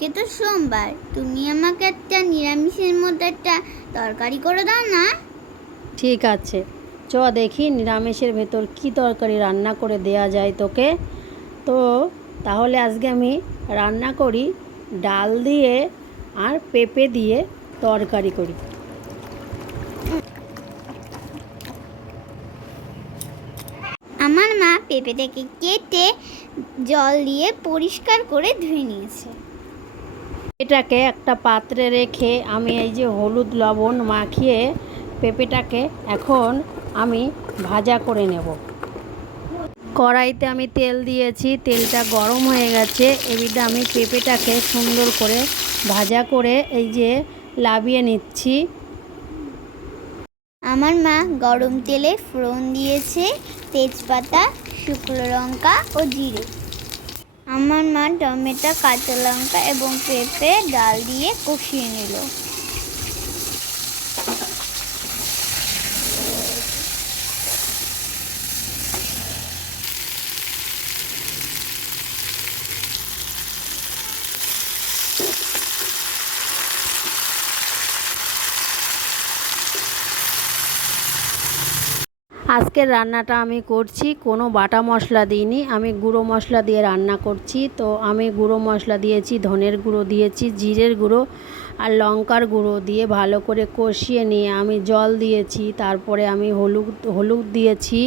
আজকে তো সোমবার, তুমি আমাকে একটা নিরামিষের মধ্যে একটা তরকারি করে দাও না। ঠিক আছে, চ দেখি নিরামিষের ভেতর কি তরকারি রান্না করে দেয়া যায় তোকে। তো তাহলে আজকে আমি রান্না করি ডাল দিয়ে আর পেঁপে দিয়ে তরকারি করি। আমার মা পেঁপেটাকে কেটে জল দিয়ে পরিষ্কার করে ধুয়ে নিয়েছে। এটাকে একটা পাত্রে রেখে আমি এই যে হলুদ লবণ মাখিয়ে পেঁপেটাকে এখন আমি ভাজা করে নেব। কড়াইতে আমি তেল দিয়েছি, তেলটা গরম হয়ে গেছে। এবারে আমি পেঁপেটাকে সুন্দর করে ভাজা করে এই যে লাবিয়ে নিচ্ছি। আমার মা গরম তেলে ফোড়ন দিয়েছে তেজপাতা, শুকনো লঙ্কা ও জিরে। আমার মা টমেটো, কাঁচা লঙ্কা এবং পেঁপে ডাল দিয়ে কষিয়ে নিল। আজকের রান্নাটা আমি করছি কোনো বাটা মশলা দিইনি, আমি গুঁড়ো মশলা দিয়ে রান্না করছি। তো আমি গুঁড়ো মশলা দিয়েছি, ধনের গুঁড়ো দিয়েছি, জিরের গুঁড়ো আর লঙ্কার গুঁড়ো দিয়ে ভালো করে কষিয়ে নিয়ে আমি জল দিয়েছি। তারপরে আমি হলুদ দিয়েছি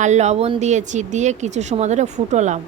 আর লবণ দিয়েছি, দিয়ে কিছু সময় ধরে ফুটোলাম।